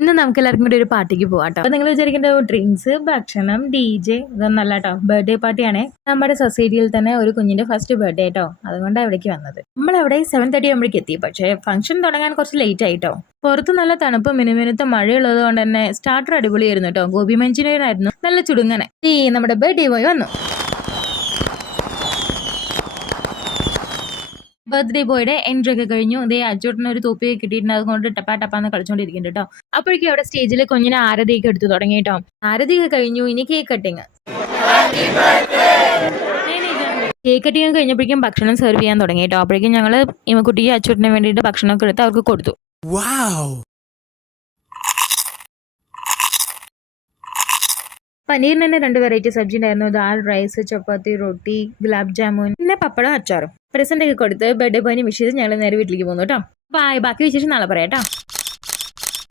ഇന്ന് നമുക്ക് എല്ലാവർക്കും കൂടി ഒരു പാർട്ടിക്ക് പോകാം കേട്ടോ. അപ്പൊ നിങ്ങൾ വിചാരിക്കേണ്ട ഡ്രിങ്ക്സ്, ഭക്ഷണം, DJ ഇതൊന്നല്ല കേട്ടോ. ബർത്ത്ഡേ പാർട്ടിയാണ്. നമ്മുടെ സൊസൈറ്റിയിൽ തന്നെ ഒരു കുഞ്ഞിന്റെ ഫസ്റ്റ് ബർത്ത്ഡേ കേട്ടോ. അതുകൊണ്ടാണ് ഇവിടേക്ക് വന്നത്. നമ്മളവിടെ 7:30 ആകുമ്പോഴേക്ക് എത്തി. പക്ഷേ ഫംഗ്ഷൻ തുടങ്ങാൻ കുറച്ച് ലേറ്റ് ആയിട്ടോ. പുറത്ത് നല്ല തണുപ്പ് മിനുമിനുത്ത മഴയുള്ളത് കൊണ്ട് തന്നെ സ്റ്റാർട്ടർ അടിപൊളിയായിരുന്നു കേട്ടോ. ഗോപി മഞ്ചൂരിയൻ ആയിരുന്നു, നല്ല ചുടുങ്ങനെ. നമ്മുടെ ബർത്ത്ഡേ ബോയ് വന്നു. ബർത്ത്ഡേ ബോയുടെ എൻട്രി ഒക്കെ കഴിഞ്ഞു. ഇതേ അച്ചോട്ടിന് ഒരു തോപ്പി കിട്ടിയിട്ടുണ്ട്, അതുകൊണ്ട് ടപ്പാന്ന് കളിച്ചോണ്ടിരിക്കുന്നുണ്ട് കേട്ടോ. അപ്പോഴേക്കും അവിടെ സ്റ്റേജിൽ കുഞ്ഞിനെ ആരതിയൊക്കെ എടുത്തു തുടങ്ങി കേട്ടോ. ആരതിയൊക്കെ കഴിഞ്ഞു, ഇനി കേക്ക് കട്ടിങ്. കേക്ക് കട്ടിങ് കഴിഞ്ഞപ്പോഴേക്കും ഭക്ഷണം സെർവ് ചെയ്യാൻ തുടങ്ങി കേട്ടോ. അപ്പോഴേക്കും ഞങ്ങൾ ഇമ്മക്കുട്ടിക്ക് അച്ചോട്ടിന് വേണ്ടിയിട്ട് ഭക്ഷണമൊക്കെ എടുത്ത് അവർക്ക് കൊടുത്തു. പനീറിന് തന്നെ 2 വെറൈറ്റി സബ്ജി ഉണ്ടായിരുന്നു. ദാൽ, റൈസ്, ചപ്പാത്തി, റൊട്ടി, ഗുലാബ് ജാമുൻ, പിന്നെ പപ്പടം, അച്ചാറും. പ്രസന്റ് ഒക്കെ കൊടുത്ത് ബർത്ത്ഡേ ബോയിനെ വിഷ് ചെയ്ത് ഞങ്ങൾ നേരെ വീട്ടിലേക്ക് പോകുന്നു കേട്ടോ. ബാക്കി വിശേഷം നാളെ പറയാം കേട്ടോ.